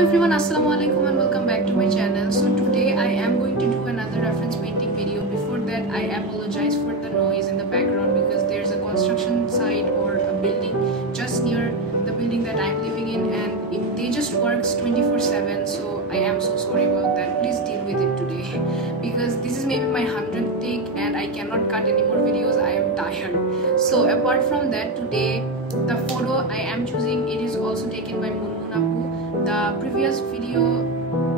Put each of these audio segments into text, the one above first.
everyone, Assalamualaikum and welcome back to my channel. So today I am going to do another reference painting video. Before that, I apologize for the noise in the background because there's a construction site or a building just near the building that I'm living in, and they just works 24/7. So I am so sorry about that. Please deal with it today because this is maybe my 100th take and I cannot cut any more videos. I am tired. So apart from that, today the photo I am choosing, it is also taken by Apu. The previous video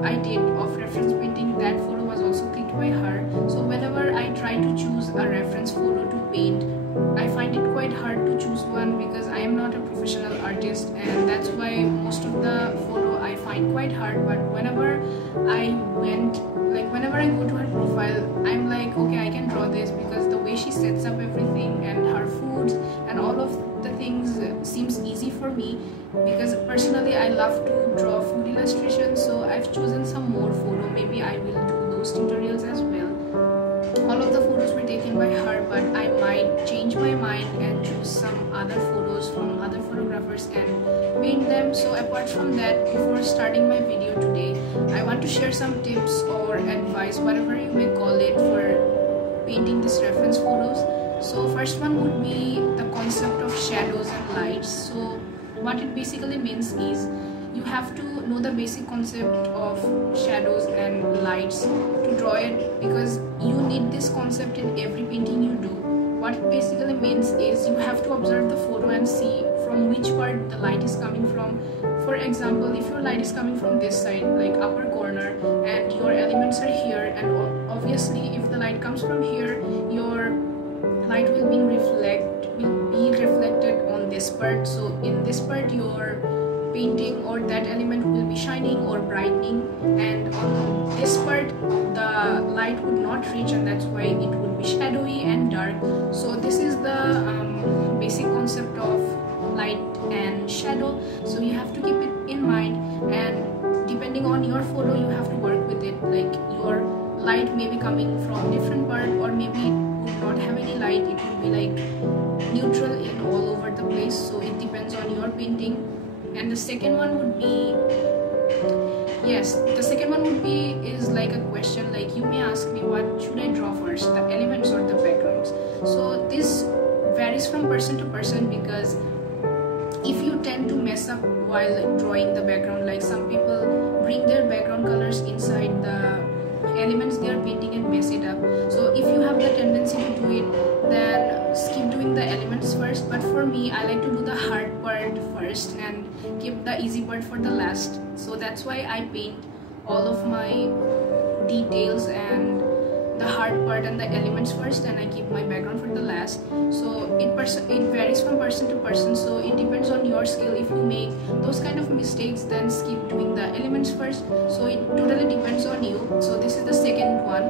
I did of reference painting, that photo was also clicked by her. So whenever I try to choose a reference photo to paint, I find it quite hard to choose one because I am not a professional artist, and that's why most of the photo I find quite hard. But whenever I go to her profile, I'm like, okay, I can draw this because the way she sets up everything and her foods and all of the things seems easy for me, because personally I love to draw food illustrations. So I've chosen some more photo. Maybe I will do those tutorials as well. All of the photos were taken by her, but I might change my mind and choose some other photos from other photographers and paint them. So apart from that, before starting my video today, I want to share some tips or advice, whatever you may call it, for painting these reference photos. So first one would be the concept of shadows and lights. So what it basically means is you have to know the basic concept of shadows and lights to draw it, because you need this concept in every painting you do. What it basically means is you have to observe the photo and see from which part the light is coming from. For example, if your light is coming from this side, like upper corner, and your elements are here, and obviously if the light comes from here, your light will be reflected on this part. So in this part, your painting or that element will be shining or brightening, and on this part the light would not reach, and that's why it would be shadowy and dark. So this is the basic concept of light and shadow. So you have to keep it in mind, and depending on your photo you have to work with it. Like your light may be coming from different part, or maybe it would not have any light, it will be like neutral in all over the place. So it depends on your painting. And the second one would be, is like a question, like you may ask me, what should I draw first, the elements or the backgrounds? So this varies from person to person, because if you tend to mess up while drawing the background, like some people bring their background colors inside the elements they are painting and mess it up. So if you have the tendency to do it, then skip doing the elements first. But for me, I like to do the hard part first and keep the easy part for the last. So that's why I paint all of my details and the hard part and the elements first, and I keep my background for the last. So it varies from person to person, so it depends on your skill. If you make those kind of mistakes, then skip doing the elements first. So it totally depends on you. So this is the second one.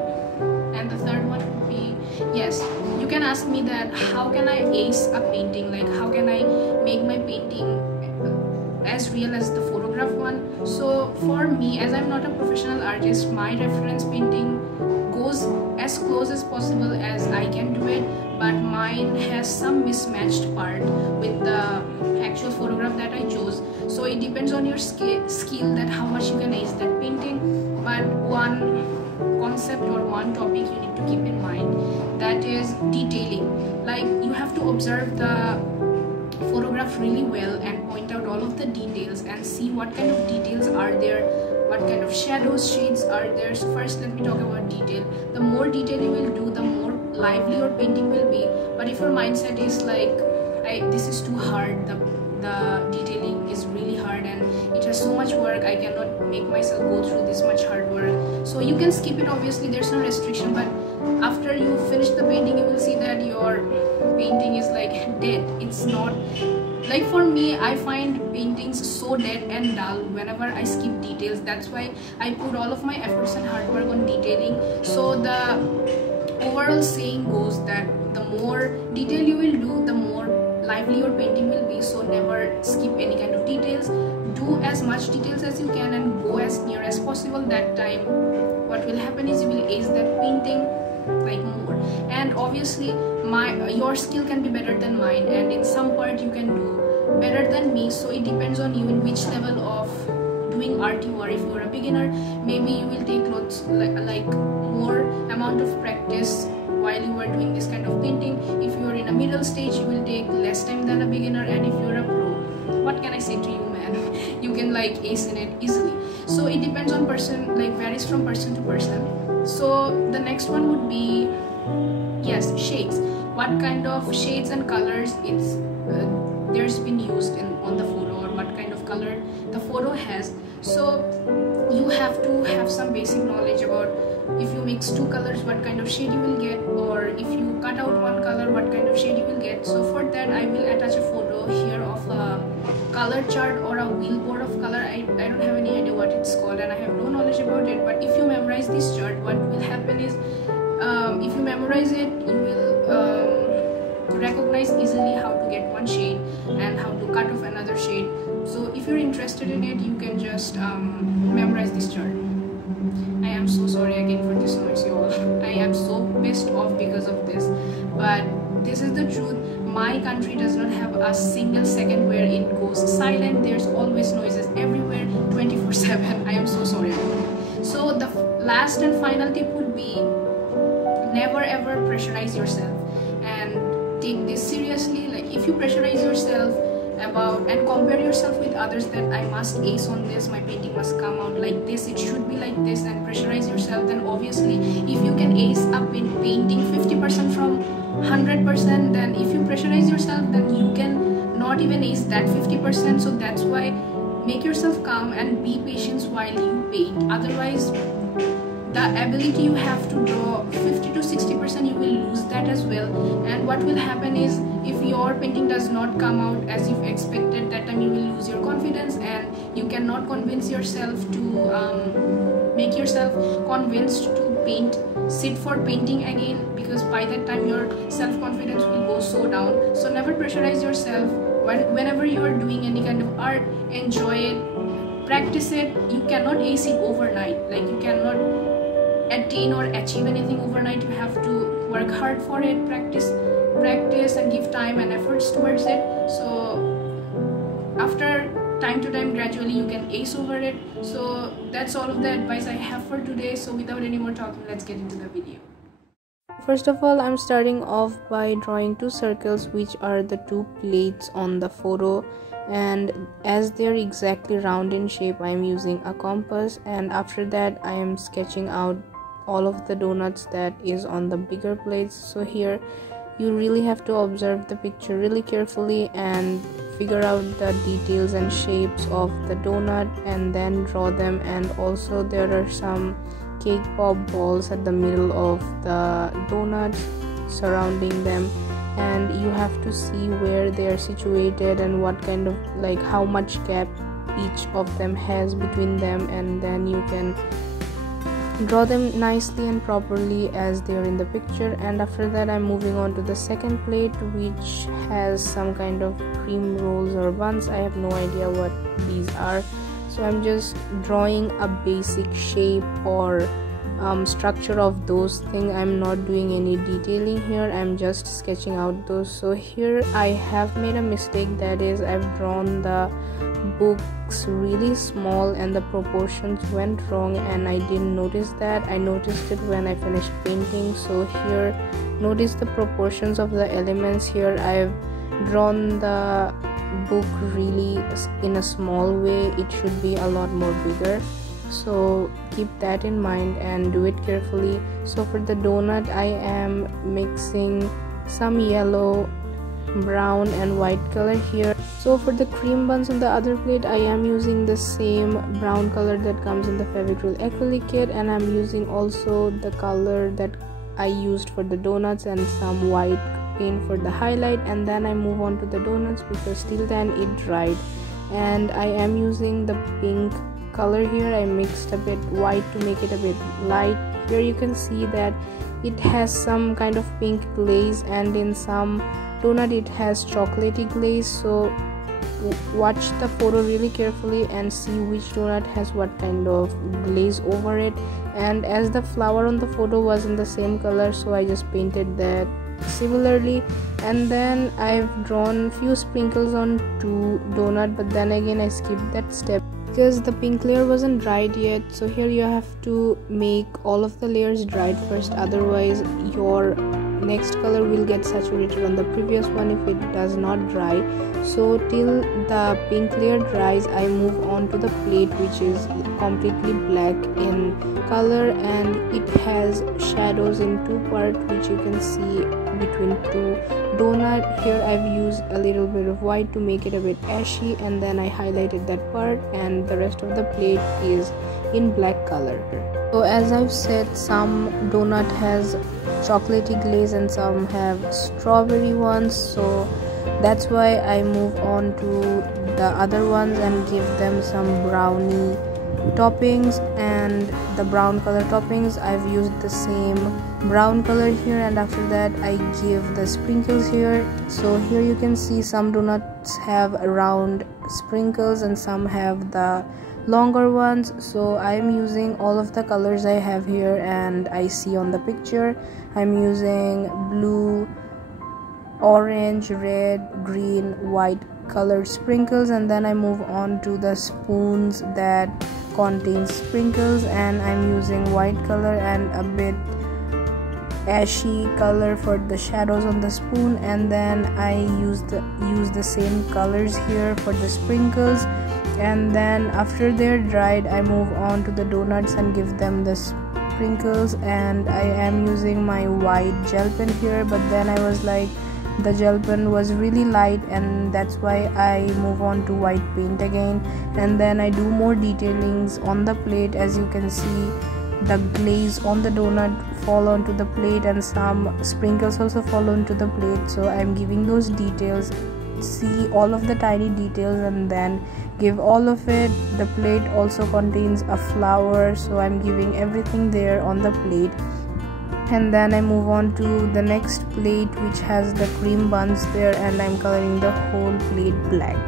And the third one would be, yes, you can ask me that how can I ace a painting, like how can I make my painting as real as the photograph one. So for me, as I'm not a professional artist, my reference painting goes as close as possible as I can do it, but mine has some mismatched part with the actual photograph that I chose. So it depends on your skill that how much you can ace that painting. But one concept or one topic you need to keep in mind, that is detailing. Like you have to observe the photograph really well and point out all of the details and see what kind of details are there, what kind of shadows, shades are there. So first let me talk about detail. The more detail you will do, the more lively your painting will be. But if your mindset is like, this is too hard, the detailing is really hard and it has so much work, I cannot make myself go through this much hard work, so you can skip it. Obviously there's no restriction, but after you finish the painting you will see that your painting is like dead. It's not like, for me, I find paintings so dead and dull whenever I skip details. That's why I put all of my efforts and hard work on detailing. So the overall saying goes that the more detail you will do, the more lively your painting will be. So never skip any kind of details. Do as much details as you can and go as near as possible. That time what will happen is you will ace that painting like more. And obviously your skill can be better than mine, and in some part you can do better than me. So it depends on you in which level of doing art you are. If you are a beginner, maybe you will take lots like more amount of practice while you are doing this kind of painting. If you are in a middle stage, you will take less time than a beginner, and if you are a pro, what can I say to you, man? You can like ace in it easily. So it depends on person, like varies from person to person. So the next one would be, yes, shades. What kind of shades and colors there's been used on the photo, or what kind of color the photo has. So you have to have some basic knowledge about if you mix two colors, what kind of shade you will get, or if you cut out one color, what kind of shade you will get. So for that, I will attach a photo here of a color chart or a wheelboard of color. I don't have any idea what it's called, and I have no knowledge about it. But if you memorize this chart, what will happen is, if you memorize it, you will recognize easily how to get one shade and how to cut off another shade. So if you're interested in it, you can just memorize this chart. I am so sorry again for this noise, y'all. I am so pissed off because of this, but this is the truth. My country does not have a single second where it goes silent. There's always noises everywhere, 24/7. I am so sorry. So the last and final tip would be, never ever pressurize yourself, and take this seriously. Like if you pressurize yourself about and compare yourself with others, that I must ace on this, my painting must come out like this, it should be like this, and pressurize yourself, then obviously if you can ace up in painting 50% from 100%, then if you pressurize yourself, then you can not even ace that 50%. So that's why make yourself calm and be patient while you paint. Otherwise, the ability you have to draw 50 to 60%, you will lose that as well. And what will happen is, if your painting does not come out as you've expected, that time you will lose your confidence, and you cannot convince yourself to make yourself convinced to sit for painting again, because by that time your self-confidence will go so down. So never pressurize yourself. Whenever you are doing any kind of art, enjoy it, practice it. You cannot ace it overnight. Like you cannot attain or achieve anything overnight. You have to work hard for it, practice and give time and efforts towards it. So after time to time, gradually you can ace over it. So that's all of the advice I have for today. So without any more talking, let's get into the video. First of all, I'm starting off by drawing two circles, which are the two plates on the photo, and as they're exactly round in shape, I'm using a compass, and after that I am sketching out all of the donuts that is on the bigger plates. So here you really have to observe the picture really carefully and figure out the details and shapes of the donut and then draw them. And also there are some cake pop balls at the middle of the donuts surrounding them, and you have to see where they are situated and what kind of, like, how much gap each of them has between them, and then you can draw them nicely and properly as they are in the picture. And after that I'm moving on to the second plate, which has some kind of cream rolls or buns. I have no idea what these are, so I'm just drawing a basic shape or structure of those things. I'm not doing any detailing here, I'm just sketching out those. So here I have made a mistake, that is I've drawn the books really small and the proportions went wrong, and I didn't notice that. I noticed it when I finished painting. So here notice the proportions of the elements. Here I've drawn the book really in a small way, it should be a lot more bigger, so keep that in mind and do it carefully. So for the donut I am mixing some yellow, brown and white color here. So for the cream buns on the other plate, I am using the same brown color that comes in the Fevicryl acrylic kit, and I'm using also the color that I used for the donuts and some white paint for the highlight. And then I move on to the donuts because till then it dried, and I am using the pink color here. I mixed a bit white to make it a bit light. Here you can see that it has some kind of pink glaze, and in some donut it has chocolatey glaze. So watch the photo really carefully and see which donut has what kind of glaze over it. And as the flower on the photo was in the same color, so I just painted that similarly. And then I've drawn few sprinkles on two donut, but then again I skipped that step because the pink layer wasn't dried yet. So here you have to make all of the layers dried first, otherwise your next color will get saturated on the previous one if it does not dry. So till the pink layer dries, I move on to the plate, which is completely black in color, and it has shadows in two parts, which you can see between two donut. Here I've used a little bit of white to make it a bit ashy, and then I highlighted that part, and the rest of the plate is in black color. So as I've said, some donut has chocolatey glaze and some have strawberry ones, so that's why I move on to the other ones and give them some brownie toppings. And the brown color toppings, I've used the same brown color here, and after that I give the sprinkles here. So here you can see some donuts have round sprinkles and some have the longer ones. So I'm using all of the colors I have here and I see on the picture. I'm using blue, orange, red, green, white colored sprinkles, and then I move on to the spoons that contain sprinkles, and I'm using white color and a bit ashy color for the shadows on the spoon, and then I use the same colors here for the sprinkles. And then after they're dried, I move on to the donuts and give them the sprinkles, and I am using my white gel pen here, but then I was like, the gel pen was really light, and that's why I move on to white paint again. And then I do more detailings on the plate. As you can see, the glaze on the donut fall onto the plate and some sprinkles also fall onto the plate, so I'm giving those details. See all of the tiny details and then give all of it. The plate also contains a flower, so I'm giving everything there on the plate. And then I move on to the next plate, which has the cream buns there, and I'm coloring the whole plate black.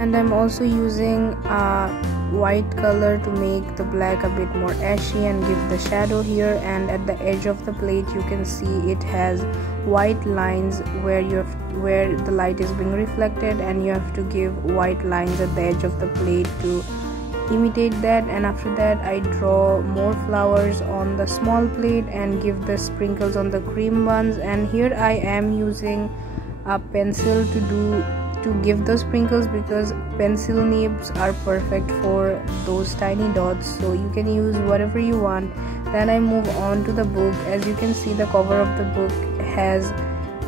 And I'm also using a white color to make the black a bit more ashy and give the shadow here. And at the edge of the plate you can see it has white lines where the light is being reflected, and you have to give white lines at the edge of the plate to imitate that. And after that I draw more flowers on the small plate and give the sprinkles on the cream buns. And here I am using a pencil to give those sprinkles, because pencil nibs are perfect for those tiny dots, so you can use whatever you want. Then I move on to the book. As you can see, the cover of the book has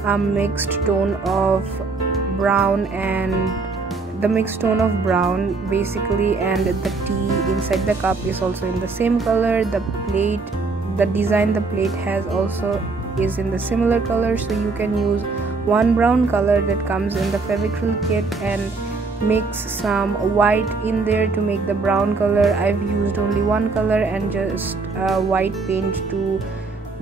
a mixed tone of brown, and the mixed tone of brown basically, and the tea inside the cup is also in the same color. The plate, the design the plate has also is in the similar color, so you can use one brown color that comes in the Fevicryl kit and mix some white in there to make the brown color. I've used only one color and just white paint to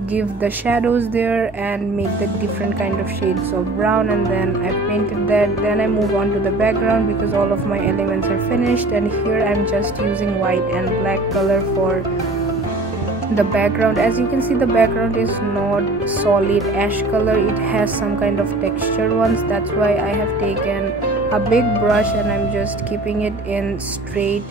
give the shadows there and make the different kind of shades of brown, and then I painted that. Then I move on to the background because all of my elements are finished, and here I'm just using white and black color for the background. As you can see, the background is not solid ash color, it has some kind of textured ones. That's why I have taken a big brush and I'm just keeping it in straight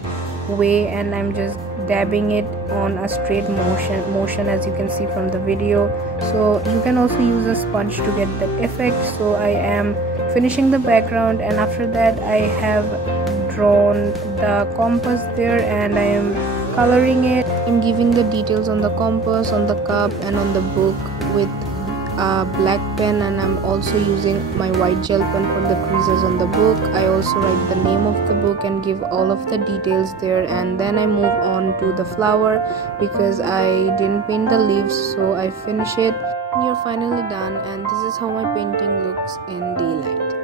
way, and I'm just dabbing it on a straight motion as you can see from the video. So you can also use a sponge to get that effect. So I am finishing the background, and after that I have drawn the compass there and I am coloring it and giving the details on the compass, on the cup and on the book with a black pen, and I'm also using my white gel pen for the creases on the book. I also write the name of the book and give all of the details there, and then I move on to the flower because I didn't paint the leaves, so I finish it. And you're finally done, and this is how my painting looks in daylight.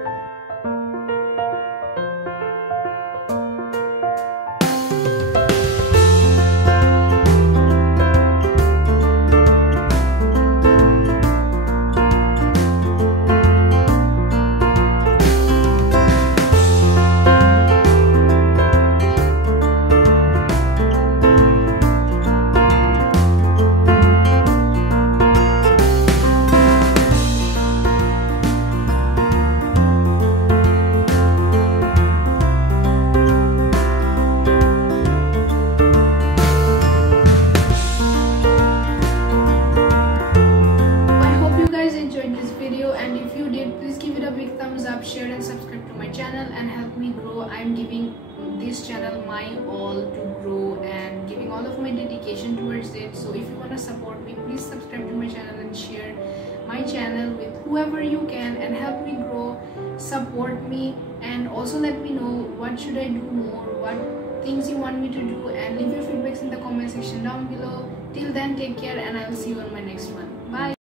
video, and if you did, please give it a big thumbs up, share and subscribe to my channel and help me grow. I'm giving this channel my all to grow and giving all of my dedication towards it. So if you want to support me, please subscribe to my channel and share my channel with whoever you can and help me grow, support me, and also let me know what should I do more, what things you want me to do, and leave your feedbacks in the comment section down below. Till then, take care and I will see you on my next one. Bye.